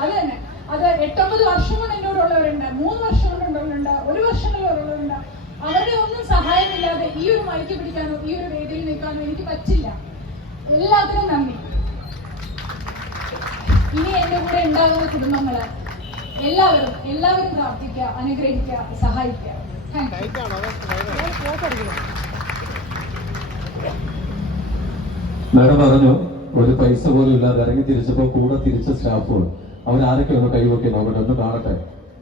അത് തന്നെ. അത് 8-9 വർഷം കൊണ്ട് എന്നോടുള്ളവരുണ്ട്, 3 വർഷം കൊണ്ടുള്ളവരുണ്ട്, 1 വർഷങ്ങളുള്ളവരുണ്ട്. അവരുടെ ഒന്നും സഹായമില്ലാതെ ഈ ഒരു മൈക്ക് പിടിക്കാനോ ഈ ഒരു വേദിയിൽ നിൽക്കാനോ എനിക്ക് പറ്റില്ല. എല്ലാത്തിനും നന്ദി. ഇനി എന്റെ കൂടെ ഉണ്ടാകുന്ന കുടുംബങ്ങള് എല്ലാവരും പ്രാർത്ഥിക്കുക, അനുഗ്രഹിക്കുക, സഹായിക്കുക. മാഡം പറഞ്ഞു ഒരു പൈസ പോലും ഇല്ലാതെ ഇറങ്ങി തിരിച്ചപ്പോ കൂടെ തിരിച്ച സ്റ്റാഫുകൾ അവരാരൊക്കെ ഒന്ന് കൈവക്കി നോക്കട്ടെ, ഒന്ന് കാണട്ടെ.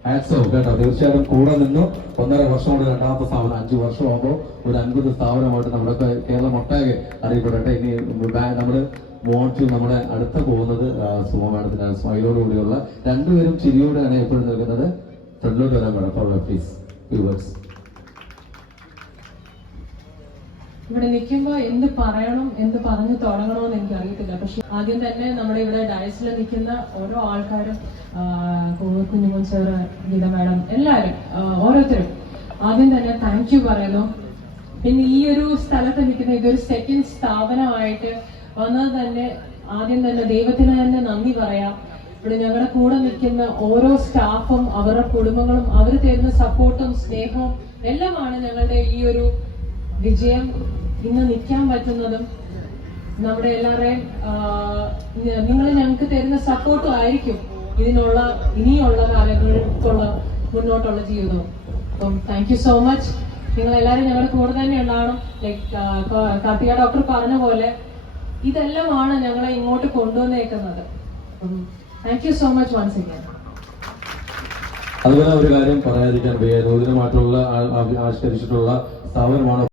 ഹാറ്റ്സ് ഓഫ് കേട്ടോ. തീർച്ചയായിട്ടും കൂടെ നിന്നു 1.5 വർഷം കൊണ്ട് രണ്ടാമത്തെ സ്ഥാപനം 5 വർഷമാകുമ്പോൾ ഒരു 50 സ്ഥാപനമായിട്ട് നമ്മുടെ കേരളം ഒട്ടാകെ അറിയപ്പെടട്ടെ. ഇനി നമ്മുടെ മോട്ട് നമ്മുടെ അടുത്ത പോകുന്നത് സുമ മാഡത്തിന്റെ സ്മൈലോടുകൂടിയുള്ള രണ്ടുപേരും ചിരിയോടെയാണ് എപ്പോഴും നിൽക്കുന്നത്. ഫ്രണ്ടിലോട്ട് വരാൻ വേണം പ്ലീസ്. ഇവിടെ നിൽക്കുമ്പോൾ എന്ത് പറയണം, എന്ത് പറഞ്ഞു തുടങ്ങണമെന്ന് എനിക്ക് അറിയത്തില്ല. പക്ഷെ ആദ്യം തന്നെ നമ്മുടെ ഇവിടെ ഡയസിൽ നിൽക്കുന്ന ഓരോ ആൾക്കാരും, കുഞ്ഞുമോൻ സാറ്, ഗീത മാഡം, എല്ലാവരും ഓരോരുത്തരും ആദ്യം തന്നെ താങ്ക് യു പറയുന്നു. പിന്നെ ഈ ഒരു സ്ഥലത്ത് നിൽക്കുന്ന ഇതൊരു സെക്കൻഡ് സ്ഥാപനമായിട്ട് വന്നത് തന്നെ ആദ്യം തന്നെ ദൈവത്തിന് തന്നെ നന്ദി പറയാം. ഇവിടെ ഞങ്ങളുടെ കൂടെ നിൽക്കുന്ന ഓരോ സ്റ്റാഫും അവരുടെ കുടുംബങ്ങളും അവർ തരുന്ന സപ്പോർട്ടും സ്നേഹവും എല്ലാമാണ് ഞങ്ങളുടെ ഈ ഒരു വിജയം ഇന്ന് നിൽക്കാൻ പറ്റുന്നതും. നമ്മുടെ എല്ലാവരുടെയും നിങ്ങൾ ഞങ്ങൾക്ക് തരുന്ന സപ്പോർട്ടും ആയിരിക്കും ഇനിയുള്ള കാലങ്ങൾക്കുള്ള മുന്നോട്ടുള്ള ജീവിതവും. അപ്പം താങ്ക് യു സോ മച്ച്. നിങ്ങൾ എല്ലാവരും ഞങ്ങളുടെ കൂടെ തന്നെ ഉണ്ടാവണം. ലൈക്ക് കാർത്തിക ഡോക്ടർ പറഞ്ഞ പോലെ ഇതെല്ലാമാണ് ഞങ്ങളെ ഇങ്ങോട്ട് കൊണ്ടുവന്നേക്കുന്നത്. അപ്പം thank you so much once again. അതുപോലെ ഒരു കാര്യം പറയാതിരിക്കാൻ വയ്യ. നൂതനമായിട്ടുള്ള ആവിഷ്കരിച്ചിട്ടുള്ള സ്ഥാപനമാണ്